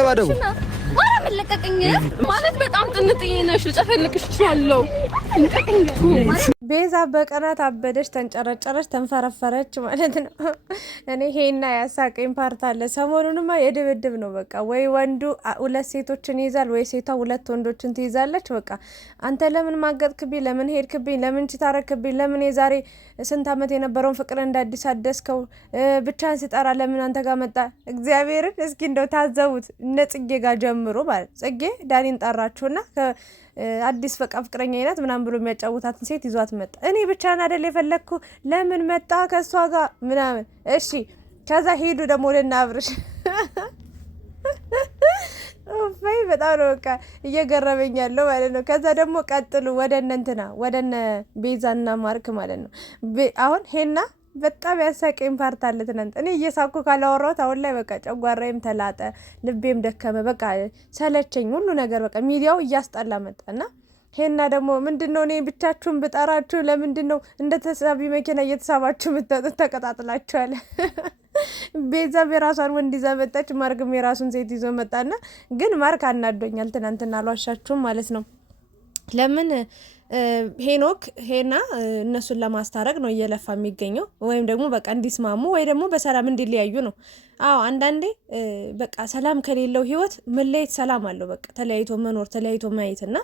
አትደባደቡ። ማራ መለቀቀኝ ማለት በጣም ጥንጥዬ ነሽ። ልጨፈልቅሽ እችላለሁ። ቤዛ በቀናት አበደች፣ ተንጨረጨረች፣ ተንፈረፈረች ማለት ነው። እኔ ሄና ያሳቀኝ ፓርት አለ። ሰሞኑንማ የድብድብ ነው በቃ። ወይ ወንዱ ሁለት ሴቶችን ይይዛል፣ ወይ ሴቷ ሁለት ወንዶችን ትይዛለች። በቃ አንተ ለምን ማገጥክብኝ? ለምን ሄድክብኝ? ለምን ችታረክብኝ? ለምን የዛሬ ስንት ዓመት የነበረውን ፍቅር እንደ አዲስ አደስከው? ብቻን ስጠራ ለምን አንተ ጋር መጣ? እግዚአብሔርን እስኪ እንደው ታዘቡት። እነ ጽጌ ጋር ጀምሮ ማለት ጽጌ ዳኒን ጠራችሁና አዲስ በቃ ፍቅረኛ አይነት ምናምን ብሎ የሚያጫውታትን ሴት ይዟት መጣ። እኔ ብቻን አይደል የፈለግኩ ለምን መጣ ከሷ ጋር ምናምን። እሺ ከዛ ሄዱ ደግሞ ወደና አብርሽ ኦፋይ በጣም ነው በቃ እየገረመኝ ያለው ማለት ነው። ከዛ ደግሞ ቀጥሉ ወደነ እንትና ወደነ ቤዛና ማርክ ማለት ነው። አሁን ሄና በጣም ያሳቀኝ ፓርት አለ። ትናንት እኔ እየሳኩ ካላወራሁት አሁን ላይ በቃ ጨጓራዬም ተላጠ፣ ልቤም ደከመ፣ በቃ ሰለቸኝ ሁሉ ነገር በቃ ሚዲያው እያስጠላ መጣና ሄና ደግሞ ምንድነው እኔ ብቻችሁን ብጠራችሁ ለምንድነው እንደ ተሳቢ መኪና እየተሳባችሁ የምትጠጡት? ተቀጣጥላችኋል። ቤዛም የራሷን ወንድ ይዛ መጣች፣ ማርክም የራሱን ሴት ይዞ መጣና ግን ማርክ አናዶኛል ትናንትና፣ አልዋሻችሁም ማለት ነው። ለምን ሄኖክ ሄና እነሱን ለማስታረቅ ነው እየለፋ የሚገኘው፣ ወይም ደግሞ በቃ እንዲስማሙ ወይ ደግሞ በሰላም እንዲለያዩ ነው። አዎ አንዳንዴ በቃ ሰላም ከሌለው ህይወት መለየት ሰላም አለው። በቃ ተለያይቶ መኖር ተለያይቶ ማየትና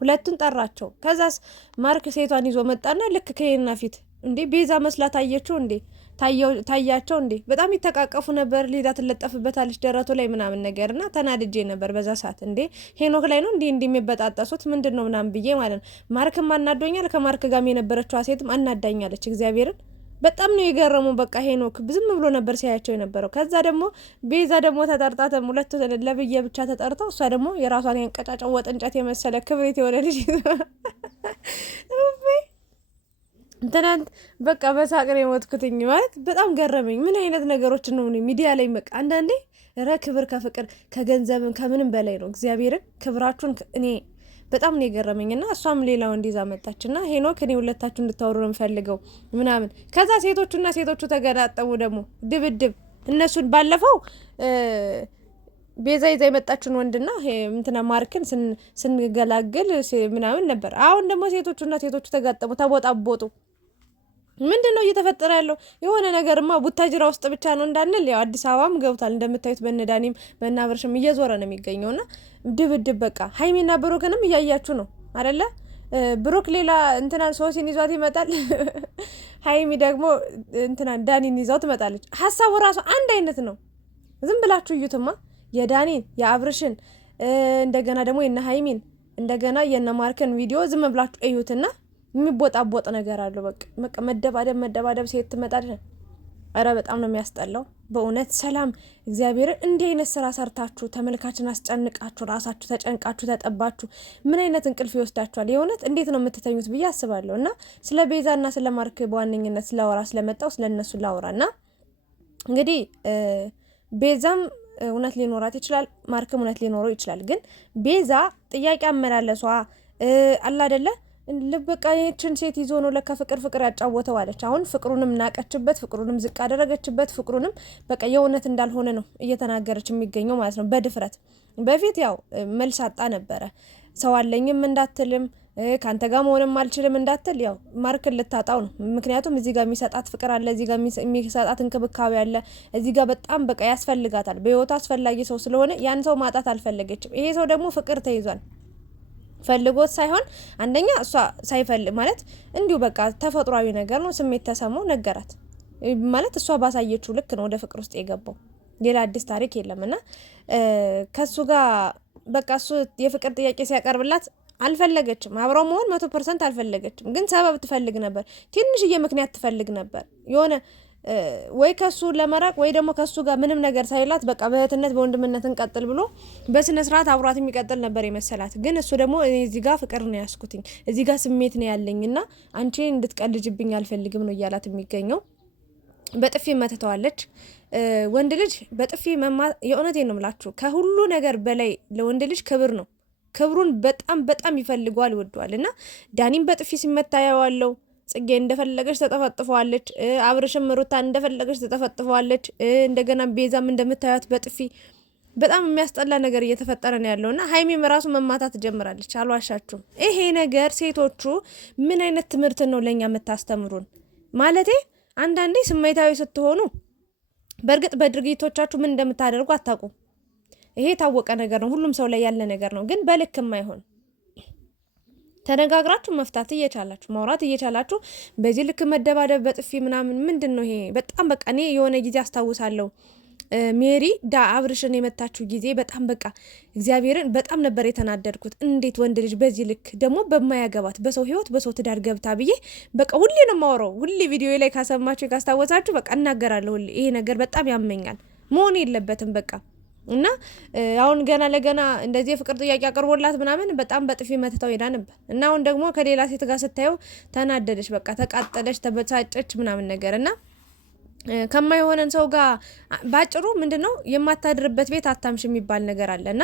ሁለቱን ጠራቸው። ከዛስ ማርክ ሴቷን ይዞ መጣና ልክ ከሄና ፊት እንዴ ቤዛ መስላት አየችው እንዴ ታያቸው እንዴ በጣም ይተቃቀፉ ነበር። ሊዳ ትለጠፍበታለች ደረቱ ላይ ምናምን ነገርና ተናድጄ ነበር በዛ ሰዓት። እንዴ ሄኖክ ላይ ነው እንዴ እንደሚበጣጣሱት ምንድነው ምናምን ብዬ ማለት ነው። ማርክም አናዶኛል፣ ከማርክ ጋርም የነበረችው ሴትም አናዳኛለች። እግዚአብሔርን በጣም ነው የገረሙ። በቃ ሄኖክ ዝም ብሎ ነበር ሲያያቸው የነበረው። ከዛ ደግሞ ቤዛ ደግሞ ተጠርጣተ ሁለቱ ለብዬ ብቻ ተጠርተው እሷ ደግሞ የራሷን ያንቀጫጫው ወጥ እንጨት የመሰለ ክብሪት የሆነ ልጅ ትናንት በቃ በሳቅር የሞትኩትኝ ማለት በጣም ገረመኝ። ምን አይነት ነገሮች ነው ሚዲያ ላይ በቃ አንዳንዴ ክብር ከፍቅር ከገንዘብም ከምንም በላይ ነው። እግዚአብሔርን ክብራችሁን እኔ በጣም ነው የገረመኝና እሷም ሌላ ወንድ ይዛ መጣችና ሄኖክ እኔ ሁለታችሁ እንድታወሩ ነው የምፈልገው ምናምን። ከዛ ሴቶቹ ተገጣጠሙ ደግሞ ድብድብ። እነሱን ባለፈው ቤዛ ይዛ የመጣችን ወንድና እንትና ማርክን ስንገላግል ምናምን ነበር። አሁን ደግሞ ሴቶቹ ተጋጠሙ፣ ተቦጣቦጡ። ምንድነው እየተፈጠረ ያለው? የሆነ ነገርማ ቡታጅራ ውስጥ ብቻ ነው እንዳንል ያው አዲስ አበባም ገብቷል እንደምታዩት። በነዳኒም በናብርሽም እየዞረ ነው የሚገኘውና ድብድብ በቃ ሀይሚና ብሩክንም እያያችሁ ነው አይደለ? ብሩክ ሌላ እንትናን ሶሲን ይዟት ይመጣል። ሀይሚ ደግሞ እንትናን ዳኒን ይዛው ትመጣለች። ሀሳቡ ራሱ አንድ አይነት ነው። ዝም ብላችሁ እዩትማ የዳኒን የአብርሽን እንደገና ደግሞ የነ ሀይሚን እንደገና የነ ማርክን ቪዲዮ ዝም ብላችሁ እዩትና የሚቦጣቦጥ ነገር አለው። በቃ መደባደብ ሴት ትመጣለች። አረ በጣም ነው የሚያስጠላው በእውነት። ሰላም እግዚአብሔርን እንዲህ አይነት ስራ ሰርታችሁ ተመልካችን አስጨንቃችሁ ራሳችሁ ተጨንቃችሁ ተጠባችሁ ምን አይነት እንቅልፍ ይወስዳችኋል? የእውነት እንዴት ነው የምትተኙት ብዬ አስባለሁ። እና ስለ ቤዛና ስለ ማርክ በዋነኝነት ስለወራ ስለመጣው ስለነሱ ላወራና እንግዲህ ቤዛም እውነት ሊኖራት ይችላል፣ ማርክም እውነት ሊኖረው ይችላል። ግን ቤዛ ጥያቄ አመላለሷ አላ አይደለ በቃ ይህችን ሴት ይዞ ነው ለካ ፍቅር ያጫወተው አለች። አሁን ፍቅሩንም ናቀችበት፣ ፍቅሩንም ዝቅ አደረገችበት፣ ፍቅሩንም በቃ የእውነት እንዳልሆነ ነው እየተናገረች የሚገኘው ማለት ነው በድፍረት። በፊት ያው መልስ አጣ ነበረ። ሰው አለኝም እንዳትልም ካንተ ጋር መሆንም አልችልም እንዳትል ያው ማርክን ልታጣው ነው። ምክንያቱም እዚህ ጋር የሚሰጣት ፍቅር አለ፣ እዚህ ጋር የሚሰጣት እንክብካቤ አለ፣ እዚህ ጋር በጣም በቃ ያስፈልጋታል። በህይወቷ አስፈላጊ ሰው ስለሆነ ያን ሰው ማጣት አልፈለገችም። ይሄ ሰው ደግሞ ፍቅር ተይዟል። ፈልጎት ሳይሆን አንደኛ እሷ ሳይፈልግ ማለት እንዲሁ በቃ ተፈጥሯዊ ነገር ነው። ስሜት ተሰማው ነገራት ማለት እሷ ባሳየችው ልክ ነው ወደ ፍቅር ውስጥ የገባው። ሌላ አዲስ ታሪክ የለምና ከሱ ጋር በቃ እሱ የፍቅር ጥያቄ ሲያቀርብላት አልፈለገችም። አብረው መሆን 100% አልፈለገችም። ግን ሰበብ ትፈልግ ነበር፣ ትንሽዬ ምክንያት ትፈልግ ነበር የሆነ ወይ ከሱ ለመራቅ ወይ ደግሞ ከሱ ጋር ምንም ነገር ሳይላት በቃ በእህትነት በወንድምነት እንቀጥል ብሎ በስነ ስርዓት አብሯት የሚቀጥል ነበር የመሰላት። ግን እሱ ደግሞ እዚህ ጋር ፍቅር ነው ያስኩትኝ፣ እዚህ ጋር ስሜት ነው ያለኝና አንቺ እንድትቀልጅብኝ አልፈልግም ነው እያላት የሚገኘው። በጥፊ መተተዋለች። ወንድ ልጅ በጥፊ የእውነቴን ነው የምላችሁ ከሁሉ ነገር በላይ ለወንድ ልጅ ክብር ነው። ክብሩን በጣም ይፈልገዋል፣ ይወደዋል። እና ዳኒም በጥፊ ሲመታ ያዋለው ጽጌ እንደፈለገች ተጠፈጥፈዋለች። አብርሽም ሩታ እንደፈለገች ተጠፈጥፈዋለች። እንደገና ቤዛም እንደምታዩት በጥፊ በጣም የሚያስጠላ ነገር እየተፈጠረ ነው ያለውና ሀይሚም ራሱ መማታት ጀምራለች። አልዋሻችሁም። ይሄ ነገር ሴቶቹ ምን አይነት ትምህርት ነው ለኛ የምታስተምሩን? ማለቴ አንዳንዴ ስሜታዊ ስትሆኑ በእርግጥ በድርጊቶቻችሁ ምን እንደምታደርጉ አታውቁም። ይሄ የታወቀ ነገር ነው፣ ሁሉም ሰው ላይ ያለ ነገር ነው። ግን በልክም አይሆን ተነጋግራችሁ መፍታት እየቻላችሁ ማውራት እየቻላችሁ በዚህ ልክ መደባደብ በጥፊ ምናምን ምንድን ነው ይሄ? በጣም በቃ እኔ የሆነ ጊዜ አስታውሳለሁ ሜሪ አብርሽን የመታችሁ ጊዜ በጣም በቃ እግዚአብሔርን በጣም ነበር የተናደድኩት። እንዴት ወንድ ልጅ በዚህ ልክ ደግሞ በማያገባት በሰው ህይወት በሰው ትዳር ገብታ ብዬ በቃ ሁሌ ነው የማወራው። ሁሌ ቪዲዮ ላይ ካሰማችሁ ካስታወሳችሁ በቃ እናገራለሁ። ሁሌ ይሄ ነገር በጣም ያመኛል፣ መሆን የለበትም በቃ እና አሁን ገና ለገና እንደዚህ የፍቅር ጥያቄ አቅርቦላት ምናምን በጣም በጥፊ መትተው ሄዳ ነበር እና አሁን ደግሞ ከሌላ ሴት ጋር ስታየው ተናደደች፣ በቃ ተቃጠለች፣ ተበሳጨች ምናምን ነገር እና ከማይሆነን ሰው ጋር ባጭሩ ምንድነው የማታድርበት ቤት አታምሽ የሚባል ነገር አለና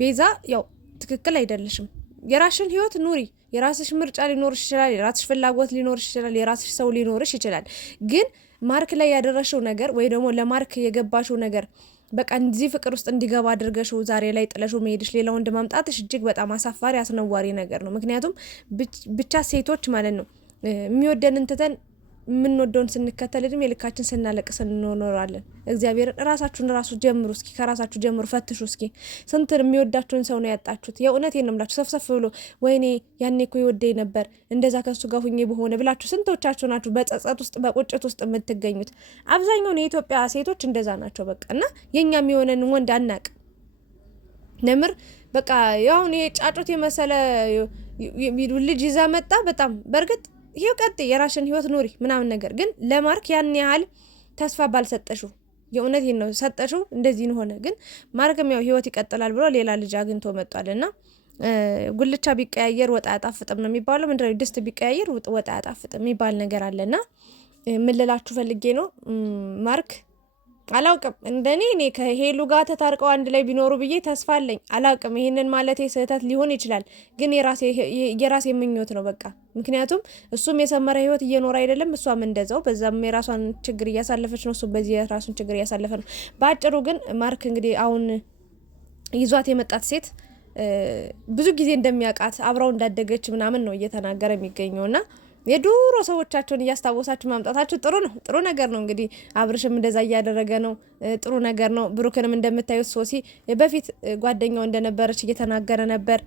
ቤዛ ያው ትክክል አይደለሽም። የራስሽን ህይወት ኑሪ። የራስሽ ምርጫ ሊኖርሽ ይችላል፣ የራስሽ ፍላጎት ሊኖርሽ ይችላል፣ የራስሽ ሰው ሊኖርሽ ይችላል። ግን ማርክ ላይ ያደረሽው ነገር ወይ ደግሞ ለማርክ የገባሽው ነገር በቃ እንዚህ ፍቅር ውስጥ እንዲገባ አድርገሽው ዛሬ ላይ ጥለሽው መሄድሽ ሌላ ወንድ ማምጣትሽ እጅግ በጣም አሳፋሪ አስነዋሪ ነገር ነው። ምክንያቱም ብቻ ሴቶች ማለት ነው የሚወደንን ትተን የምንወደውን ስንከተል እድሜ ልካችን ስናለቅስ እንኖራለን። እግዚአብሔር ራሳችሁን ራሱ ጀምሩ እስኪ፣ ከራሳችሁ ጀምሩ፣ ፈትሹ እስኪ። ስንት የሚወዳችሁን ሰው ነው ያጣችሁት? የእውነቴን ነው የምላችሁ። ሰፍሰፍ ብሎ ወይኔ ያኔ እኮ ይወደኝ ነበር እንደዛ ከሱ ጋር ሁኜ በሆነ ብላችሁ ስንቶቻችሁ ናችሁ በጸጸት ውስጥ በቁጭት ውስጥ የምትገኙት? አብዛኛውን የኢትዮጵያ ሴቶች እንደዛ ናቸው በቃ። እና የኛ የሚሆነን ወንድ አናቅ ነምር በቃ ያሁን የጫጩት የመሰለ ልጅ ይዛ መጣ። በጣም በእርግጥ ይሄው ቀጥ የራሽን ህይወት ኑሪ ምናምን ነገር ግን ለማርክ ያን ያህል ተስፋ ባልሰጠሹ የእውነቴን ነው ሰጠሹ እንደዚህ ሆነ። ግን ማርክም ያው ህይወት ይቀጥላል ብሎ ሌላ ልጅ አግኝቶ መጥቷልና ጉልቻ ቢቀያየር ወጣ አያጣፍጥም ነው የሚባለው። ምንድነው ድስት ቢቀያየር ወጣ አያጣፍጥም የሚባል ነገር አለና ምን ልላችሁ ፈልጌ ነው ማርክ አላውቅም እንደኔ እኔ ከሄሉ ጋር ተታርቀው አንድ ላይ ቢኖሩ ብዬ ተስፋ አለኝ። አላውቅም ይሄንን ማለቴ ስህተት ሊሆን ይችላል፣ ግን የራሴ ምኞት ነው በቃ። ምክንያቱም እሱም የሰመረ ህይወት እየኖረ አይደለም፣ እሷም እንደዛው በዛም የራሷን ችግር እያሳለፈች ነው፣ እሱም በዚህ የራሱን ችግር እያሳለፈ ነው። በአጭሩ ግን ማርክ እንግዲህ አሁን ይዟት የመጣት ሴት ብዙ ጊዜ እንደሚያውቃት አብራው እንዳደገች ምናምን ነው እየተናገረ የሚገኘውና የዱሮ ሰዎቻቸውን እያስታወሳችሁ ማምጣታችሁ ጥሩ ነው፣ ጥሩ ነገር ነው። እንግዲህ አብርሽም እንደዛ እያደረገ ነው፣ ጥሩ ነገር ነው። ብሩክንም እንደምታዩት ሶሲ በፊት ጓደኛው እንደነበረች እየተናገረ ነበር።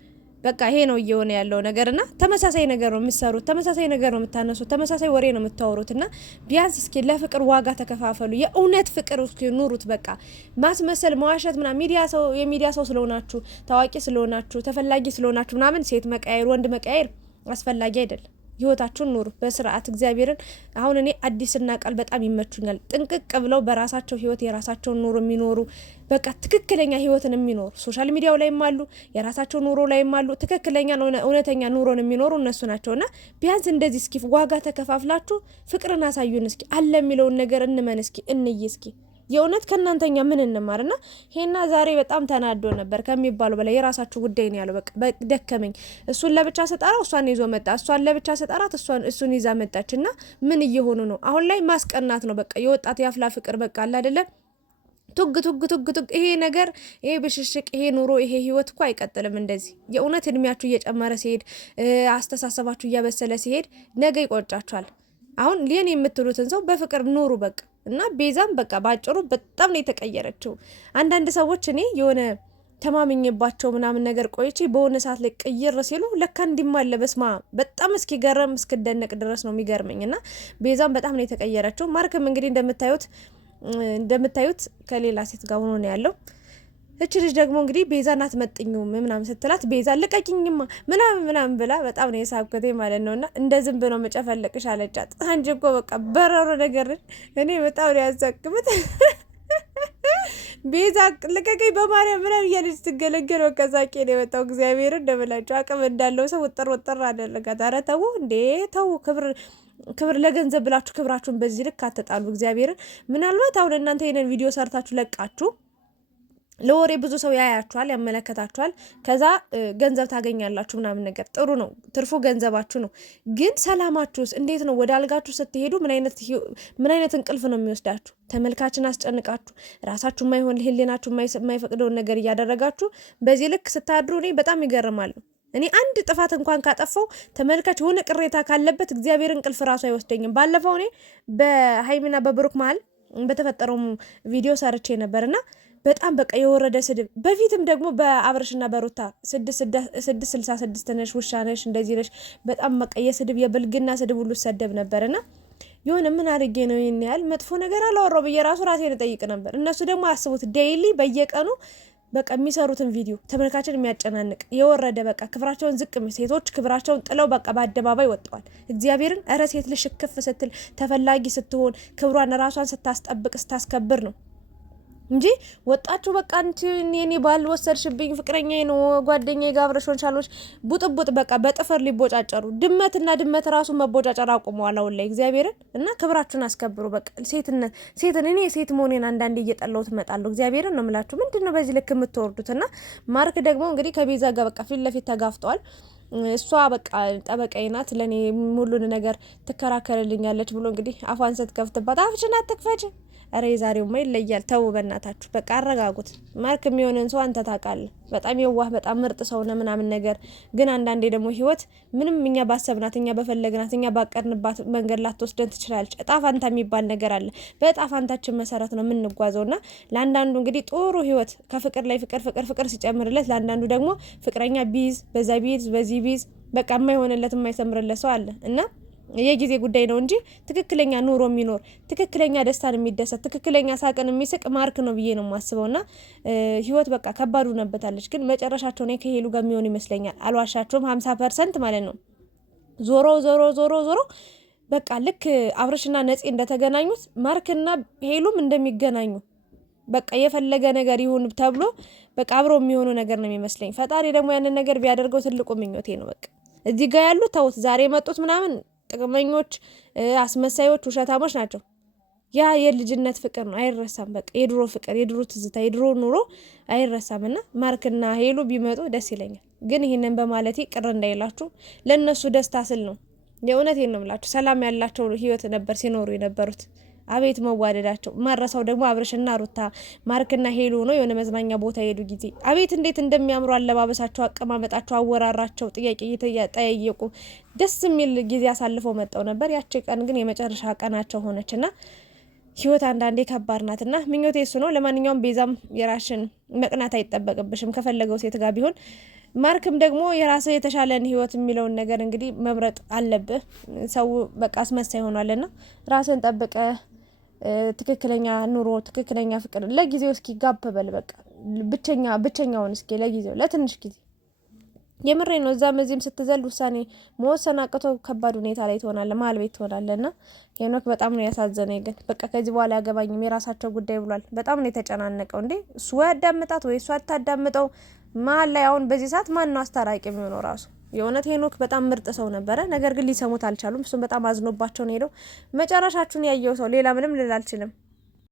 በቃ ይሄ ነው እየሆነ ያለው ነገርና ተመሳሳይ ነገር ነው የምትሰሩት፣ ተመሳሳይ ነገር ነው የምታነሱት፣ ተመሳሳይ ወሬ ነው የምታወሩትና ቢያንስ እስኪ ለፍቅር ዋጋ ተከፋፈሉ። የእውነት ፍቅር እስኪ ኑሩት። በቃ ማስመሰል፣ መዋሸት ምናምን የሚዲያ ሰው ስለሆናችሁ፣ ታዋቂ ስለሆናችሁ፣ ተፈላጊ ስለሆናችሁ ምናምን ሴት መቀያየር፣ ወንድ መቀያየር አስፈላጊ አይደለም። ህይወታችሁን ኑሩ በስርዓት እግዚአብሔርን። አሁን እኔ አዲስና ቃል በጣም ይመቹኛል። ጥንቅቅ ብለው በራሳቸው ህይወት የራሳቸውን ኑሮ የሚኖሩ በቃ ትክክለኛ ህይወትን የሚኖሩ ሶሻል ሚዲያው ላይም አሉ፣ የራሳቸው ኑሮ ላይም አሉ። ትክክለኛ እውነተኛ ኑሮን የሚኖሩ እነሱ ናቸውና ቢያንስ እንደዚህ እስኪ ዋጋ ተከፋፍላችሁ ፍቅርን አሳዩን እስኪ። አለ የሚለውን ነገር እንመን እስኪ፣ እንይ እስኪ። የእውነት ከእናንተኛ ምን እንማርና ሄና ዛሬ በጣም ተናዶ ነበር ከሚባለው በላይ የራሳችሁ ጉዳይ ነው ያለው። በቃ ደከመኝ። እሱን ለብቻ ስጠራው እሷን ይዞ መጣ፣ እሷን ለብቻ ስጠራት እሱን ይዛ መጣችና ምን እየሆኑ ነው አሁን ላይ? ማስቀናት ነው በቃ የወጣት ያፍላ ፍቅር በቃ አለ አይደለ? ቱግ ቱግ ቱግ ቱግ። ይሄ ነገር ይሄ ብሽሽቅ ይሄ ኑሮ ይሄ ህይወት እኮ አይቀጥልም እንደዚህ። የእውነት እድሜያችሁ እየጨመረ ሲሄድ አስተሳሰባችሁ እያበሰለ ሲሄድ ነገ ይቆጫችኋል። አሁን ሊን የምትሉትን ሰው በፍቅር ኑሩ በቃ። እና ቤዛም በቃ ባጭሩ በጣም ነው የተቀየረችው። አንዳንድ ሰዎች እኔ የሆነ ተማምኜባቸው ምናምን ነገር ቆይቼ በሆነ ሰዓት ላይ ቅይር ሲሉ ለካ እንዲማለ በስማ በጣም እስኪገረም እስክደነቅ ድረስ ነው የሚገርመኝ። እና ቤዛም በጣም ነው የተቀየረችው። ማርክም እንግዲህ እንደምታዩት ከሌላ ሴት ጋር ሆኖ ነው ያለው። እቺ ልጅ ደግሞ እንግዲህ ቤዛን አትመጥኙም ምናምን ስትላት ቤዛ ልቀቂኝማ ምናምን ብላ በጣም ነው የሳብኩት ማለት ነውና እንደ ዝም ብሎ መጨፈለቅሽ አለቻት። አንቺ እኮ በቃ በረሮ ነገር እኔ በጣም ነው ያዘቅምት። ቤዛ ልቀቀኝ በማርያም ምናምን እያለች ስትገለገል በቃ ሳቄ ነው የመጣው። እግዚአብሔር እንደምላችሁ አቅም እንዳለው ሰው ወጥር አደረጋት። ኧረ ተው እንዴ ተው። ክብር ለገንዘብ ብላችሁ ክብራችሁን በዚህ ልክ አትጣሉ። እግዚአብሔርን ምናልባት አሁን እናንተ ይሄንን ቪዲዮ ሰርታችሁ ለቃችሁ ለወሬ ብዙ ሰው ያያችኋል፣ ያመለከታችኋል። ከዛ ገንዘብ ታገኛላችሁ ምናምን ነገር ጥሩ ነው፣ ትርፉ ገንዘባችሁ ነው። ግን ሰላማችሁስ እንዴት ነው? ወደ አልጋችሁ ስትሄዱ ምን አይነት እንቅልፍ ነው የሚወስዳችሁ? ተመልካችን አስጨንቃችሁ ራሳችሁ የማይሆን ህሊናችሁ የማይፈቅደውን ነገር እያደረጋችሁ በዚህ ልክ ስታድሩ እኔ በጣም ይገርማሉ። እኔ አንድ ጥፋት እንኳን ካጠፋው ተመልካች የሆነ ቅሬታ ካለበት እግዚአብሔር እንቅልፍ ራሱ አይወስደኝም። ባለፈው እኔ በሀይሚና በብሩክ መሀል በተፈጠረው ቪዲዮ ሰርቼ ነበርና በጣም በቃ የወረደ ስድብ። በፊትም ደግሞ በአብርሽና በሩታ 666 ነሽ፣ ውሻ ነሽ፣ እንደዚህ ነሽ፣ በጣም በቃ የስድብ የብልግና ስድብ ሁሉ ሰደብ ነበርና የሆነ ምን አድርጌ ነው ይሄን ያህል መጥፎ ነገር አላወራው ብዬ ራሱ ራሴን እጠይቅ ነበር። እነሱ ደግሞ አስቡት ዴይሊ በየቀኑ በቃ የሚሰሩትን ቪዲዮ ተመልካችን የሚያጨናንቅ የወረደ በቃ ክብራቸውን ዝቅ ሴቶች ክብራቸውን ጥለው በቃ በአደባባይ ወጥተዋል። እግዚአብሔርን እረ ሴት ልጅ ሽክፍ ስትል ተፈላጊ ስትሆን ክብሯን ራሷን ስታስጠብቅ ስታስከብር ነው እንጂ ወጣችሁ በቃ አንቺ እኔ ባል ወሰድሽብኝ ፍቅረኛዬ ነው ጓደኛዬ ጋብረሽውን ቻሎች ቡጥቡጥ በቃ በጥፍር ሊቦጫጨሩ ድመትና ድመት ራሱ መቦጫጨር አቁመዋል አሁን ላይ እግዚአብሔርን። እና ክብራችሁን አስከብሩ። በቃ ሴትን እኔ ሴት መሆኔን አንዳንዴ እየጠላሁት እመጣለሁ። እግዚአብሔርን ነው የምላችሁ። ምንድነው በዚህ ልክ የምትወርዱት? እና ማርክ ደግሞ እንግዲህ ከቤዛ ጋር በቃ ፊት ለፊት ተጋፍጠዋል። እሷ በቃ ጠበቃዬ ናት፣ ለኔ ሙሉን ነገር ትከራከርልኛለች ብሎ እንግዲህ አፏን ስትከፍትባት አፍሽን አትክፈች። አረ ዛሬውማ ይለያል። ተው በእናታችሁ በቃ አረጋጉት። ማርክ የሚሆነን ሰው አንተ ታውቃለህ። በጣም የዋህ በጣም ምርጥ ሰው ነው ምናምን ነገር ግን አንዳንዴ ደግሞ ህይወት ምንም እኛ ባሰብናት እኛ በፈለግናት እኛ ባቀድንባት መንገድ ላትወስደን ትችላለች። እጣ ፋንታ የሚባል ነገር አለ። በእጣ ፋንታችን መሰረት ነው የምንጓዘውና ለአንዳንዱ እንግዲህ ጥሩ ህይወት ከፍቅር ላይ ፍቅር ሲጨምርለት፣ ለአንዳንዱ ደግሞ ፍቅረኛ ቢይዝ በዛ ቢይዝ በዚህ ቢይዝ በቃ የማይሆንለት የማይሰምርለት ሰው አለ እና የጊዜ ጉዳይ ነው እንጂ ትክክለኛ ኑሮ የሚኖር ትክክለኛ ደስታን የሚደሰት ትክክለኛ ሳቅን የሚስቅ ማርክ ነው ብዬ ነው የማስበውና ህይወት በቃ ከባድ ሆነበታለች። ግን መጨረሻቸው ነው ከሄሉ ጋር የሚሆን ይመስለኛል። አልዋሻቸውም 50% ማለት ነው። ዞሮ በቃ ልክ አብርሽና ነፂ እንደተገናኙት ማርክና ሄሉም እንደሚገናኙ በቃ የፈለገ ነገር ይሁን ተብሎ በቃ አብረው የሚሆኑ ነገር ነው የሚመስለኝ። ፈጣሪ ደግሞ ያንን ነገር ቢያደርገው ትልቁ ምኞቴ ነው። በቃ እዚህ ጋር ያሉት ተውት፣ ዛሬ የመጡት ምናምን ጥቅመኞች፣ አስመሳዮች፣ ውሸታሞች ናቸው። ያ የልጅነት ፍቅር ነው፣ አይረሳም። በቃ የድሮ ፍቅር፣ የድሮ ትዝታ፣ የድሮ ኑሮ አይረሳም። እና ማርክና ሄሉ ቢመጡ ደስ ይለኛል። ግን ይህንን በማለቴ ቅር እንዳይላችሁ፣ ለእነሱ ደስታ ስል ነው። የእውነቴን ነው የምላችሁ። ሰላም ያላቸው ህይወት ነበር ሲኖሩ የነበሩት። አቤት መዋደዳቸው። ማረሳው ደግሞ አብርሽና ሩታ ማርክና ሄሉ ነው የሆነ መዝናኛ ቦታ ሄዱ ጊዜ አቤት እንዴት እንደሚያምሩ አለባበሳቸው፣ አቀማመጣቸው፣ አወራራቸው ጥያቄ እየተጠያየቁ ደስ የሚል ጊዜ አሳልፈው መጣው ነበር። ያቺ ቀን ግን የመጨረሻ ቀናቸው ሆነችና ህይወት አንዳንዴ ከባድ ናትና ምኞቴ እሱ ነው። ለማንኛውም ቤዛም የራሽን መቅናት አይጠበቅብሽም ከፈለገው ሴት ጋር ቢሆን። ማርክም ደግሞ የራስ የተሻለን ህይወት የሚለውን ነገር እንግዲህ መምረጥ አለብህ። ሰው በቃ አስመሳይ ሆኗልና ራስን ጠብቀ ትክክለኛ ኑሮ ትክክለኛ ፍቅር ለጊዜው እስኪ ጋብ በል በቃ ብቸኛውን እስኪ ለጊዜው ለትንሽ ጊዜ የምሬ ነው። እዛም እዚህም ስትዘል ውሳኔ መወሰን አቅቶ ከባድ ሁኔታ ላይ ትሆናለህ፣ መሀል ቤት ትሆናለህና ሄኖክ በጣም ነው ያሳዘነኝ። ግን በቃ ከዚህ በኋላ ያገባኝም የራሳቸው ጉዳይ ብሏል። በጣም ነው የተጨናነቀው። እንዴ እሱ ወይ አዳምጣት ወይ እሱ አታዳምጠው መሀል ላይ አሁን በዚህ ሰዓት ማን ነው አስታራቂ የሚሆነው ራሱ? የእውነት ሄኖክ በጣም ምርጥ ሰው ነበረ። ነገር ግን ሊሰሙት አልቻሉም። እሱም በጣም አዝኖባቸው ነው ሄደው። መጨረሻችሁን ያየው ሰው ሌላ ምንም ልል አልችልም።